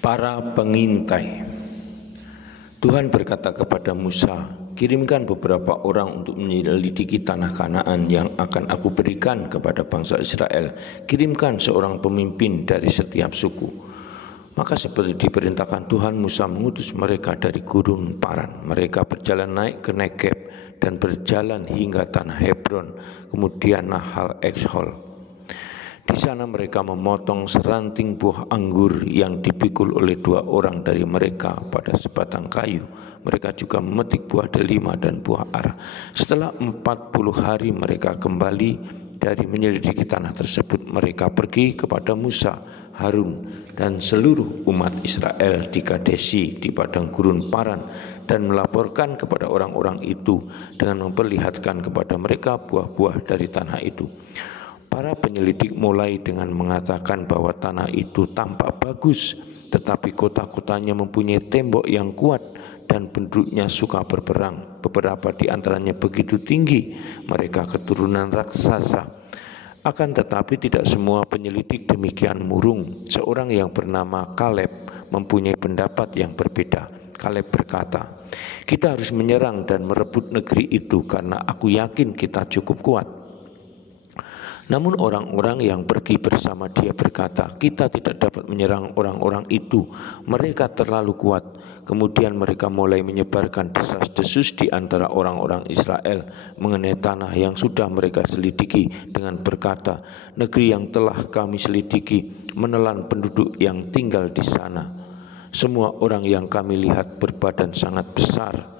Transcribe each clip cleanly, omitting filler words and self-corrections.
Para pengintai. Tuhan berkata kepada Musa, "Kirimkan beberapa orang untuk menyelidiki tanah Kanaan yang akan aku berikan kepada bangsa Israel. Kirimkan seorang pemimpin dari setiap suku." Maka seperti diperintahkan Tuhan, Musa mengutus mereka dari gurun Paran. Mereka berjalan naik ke Negeb dan berjalan hingga tanah Hebron, kemudian Nahal Eshkol. Di sana mereka memotong seranting buah anggur yang dipikul oleh 2 orang dari mereka pada sebatang kayu. Mereka juga memetik buah delima dan buah ara. Setelah 40 hari mereka kembali dari menyelidiki tanah tersebut. Mereka pergi kepada Musa, Harun, dan seluruh umat Israel di Kadesi di padang gurun Paran, dan melaporkan kepada orang-orang itu dengan memperlihatkan kepada mereka buah-buah dari tanah itu. Para penyelidik mulai dengan mengatakan bahwa tanah itu tampak bagus, tetapi kota-kotanya mempunyai tembok yang kuat dan penduduknya suka berperang. Beberapa di antaranya begitu tinggi, mereka keturunan raksasa. Akan tetapi tidak semua penyelidik demikian murung. Seorang yang bernama Kaleb mempunyai pendapat yang berbeda. Kaleb berkata, "Kita harus menyerang dan merebut negeri itu karena aku yakin kita cukup kuat." Namun orang-orang yang pergi bersama dia berkata, "Kita tidak dapat menyerang orang-orang itu, mereka terlalu kuat." Kemudian mereka mulai menyebarkan desas-desus di antara orang-orang Israel mengenai tanah yang sudah mereka selidiki dengan berkata, "Negeri yang telah kami selidiki menelan penduduk yang tinggal di sana. Semua orang yang kami lihat berbadan sangat besar."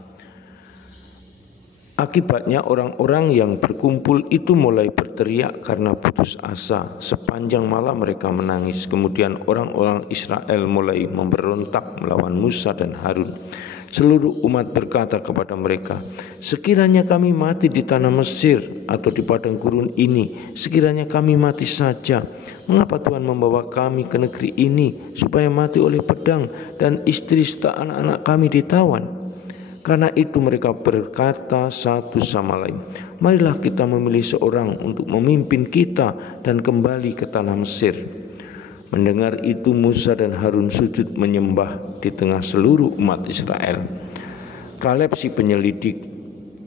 Akibatnya orang-orang yang berkumpul itu mulai berteriak karena putus asa. Sepanjang malam mereka menangis. Kemudian orang-orang Israel mulai memberontak melawan Musa dan Harun. Seluruh umat berkata kepada mereka, "Sekiranya kami mati di tanah Mesir atau di padang gurun ini, sekiranya kami mati saja. Mengapa Tuhan membawa kami ke negeri ini supaya mati oleh pedang dan istri serta anak-anak kami ditawan?" Karena itu mereka berkata satu sama lain, "Marilah kita memilih seorang untuk memimpin kita dan kembali ke tanah Mesir." Mendengar itu Musa dan Harun sujud menyembah di tengah seluruh umat Israel. Kaleb si penyelidik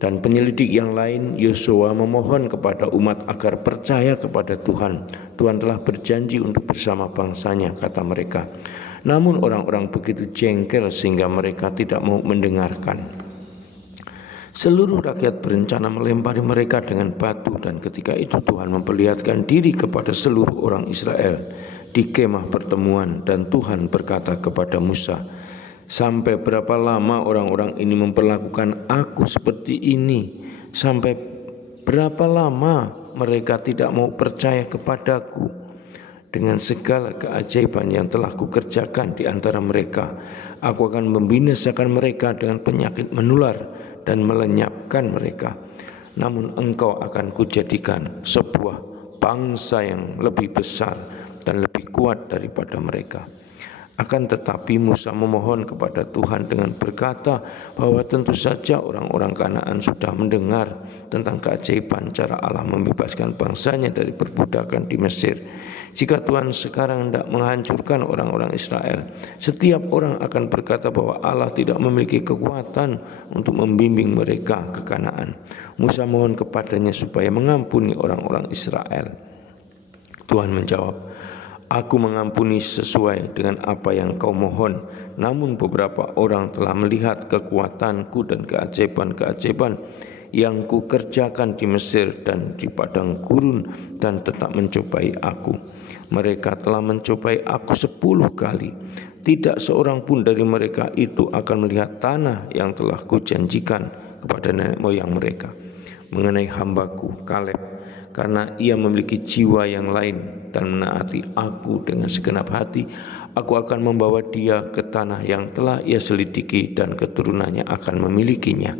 dan penyelidik yang lain, Yosua, memohon kepada umat agar percaya kepada Tuhan. "Tuhan telah berjanji untuk bersama bangsanya," kata mereka. Namun orang-orang begitu jengkel sehingga mereka tidak mau mendengarkan. Seluruh rakyat berencana melempari mereka dengan batu, dan ketika itu Tuhan memperlihatkan diri kepada seluruh orang Israel di kemah pertemuan, dan Tuhan berkata kepada Musa, "Sampai berapa lama orang-orang ini memperlakukan aku seperti ini? Sampai berapa lama mereka tidak mau percaya kepadaku? Dengan segala keajaiban yang telah kukerjakan di antara mereka, aku akan membinasakan mereka dengan penyakit menular dan melenyapkan mereka. Namun engkau akan kujadikan sebuah bangsa yang lebih besar dan lebih kuat daripada mereka." Akan tetapi Musa memohon kepada Tuhan dengan berkata bahwa tentu saja orang-orang Kanaan sudah mendengar tentang keajaiban cara Allah membebaskan bangsanya dari perbudakan di Mesir. Jika Tuhan sekarang hendak menghancurkan orang-orang Israel, setiap orang akan berkata bahwa Allah tidak memiliki kekuatan untuk membimbing mereka ke Kanaan. Musa mohon kepadanya supaya mengampuni orang-orang Israel. Tuhan menjawab, "Aku mengampuni sesuai dengan apa yang kau mohon. Namun beberapa orang telah melihat kekuatanku dan keajaiban-keajaiban yang kukerjakan di Mesir dan di padang gurun dan tetap mencobai aku. Mereka telah mencobai aku 10 kali. Tidak seorang pun dari mereka itu akan melihat tanah yang telah kujanjikan kepada nenek moyang mereka. Mengenai hambaku Kaleb, karena ia memiliki jiwa yang lain dan menaati aku dengan segenap hati, aku akan membawa dia ke tanah yang telah ia selidiki dan keturunannya akan memilikinya.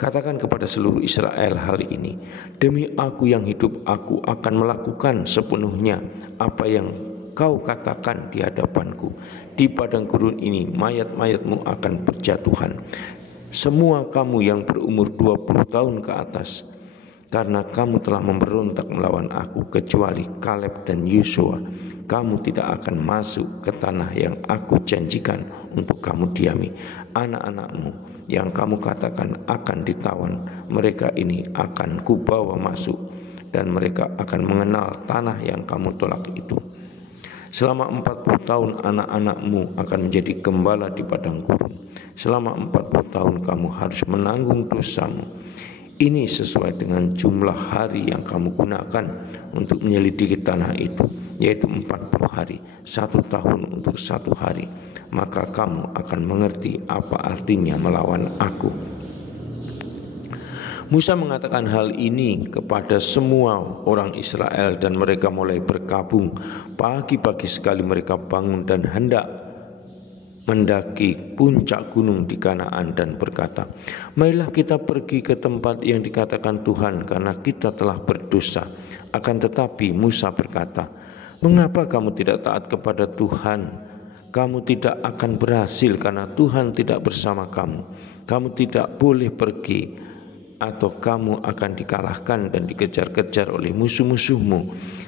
Katakan kepada seluruh Israel hal ini, demi aku yang hidup, aku akan melakukan sepenuhnya apa yang kau katakan di hadapanku. Di padang gurun ini mayat-mayatmu akan berjatuhan. Semua kamu yang berumur 20 tahun ke atas, karena kamu telah memberontak melawan aku, kecuali Kaleb dan Yosua, kamu tidak akan masuk ke tanah yang aku janjikan untuk kamu diami. Anak-anakmu yang kamu katakan akan ditawan, mereka ini akan kubawa masuk, dan mereka akan mengenal tanah yang kamu tolak itu. Selama 40 tahun anak-anakmu akan menjadi gembala di padang gurun. Selama 40 tahun kamu harus menanggung dosamu. Ini sesuai dengan jumlah hari yang kamu gunakan untuk menyelidiki tanah itu, yaitu 40 hari, 1 tahun untuk 1 hari. Maka kamu akan mengerti apa artinya melawan aku. Musa mengatakan hal ini kepada semua orang Israel, dan mereka mulai berkabung. Pagi-pagi sekali mereka bangun dan hendak mendaki puncak gunung di Kanaan dan berkata, marilah kita pergi ke tempat yang dikatakan Tuhan, karena kita telah berdosa. Akan tetapi Musa berkata, mengapa kamu tidak taat kepada Tuhan? Kamu tidak akan berhasil karena Tuhan tidak bersama kamu. Kamu tidak boleh pergi, atau kamu akan dikalahkan dan dikejar-kejar oleh musuh-musuhmu.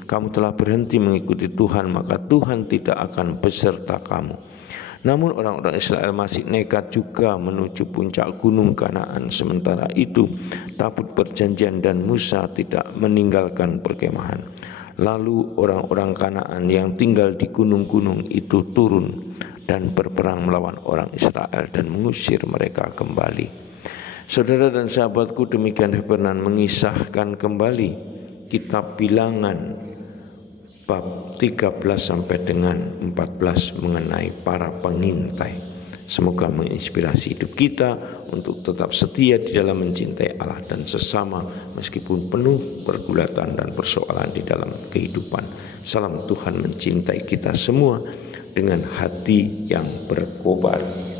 Kamu telah berhenti mengikuti Tuhan, maka Tuhan tidak akan beserta kamu. Namun orang-orang Israel masih nekat juga menuju puncak gunung Kanaan. Sementara itu tabut perjanjian dan Musa tidak meninggalkan perkemahan. Lalu orang-orang Kanaan yang tinggal di gunung-gunung itu turun dan berperang melawan orang Israel dan mengusir mereka kembali. Saudara dan sahabatku, demikian Hernan mengisahkan kembali kitab Bilangan bab 13 sampai dengan 14 mengenai para pengintai. Semoga menginspirasi hidup kita untuk tetap setia di dalam mencintai Allah dan sesama meskipun penuh pergulatan dan persoalan di dalam kehidupan. Salam Tuhan mencintai kita semua dengan hati yang berkobar.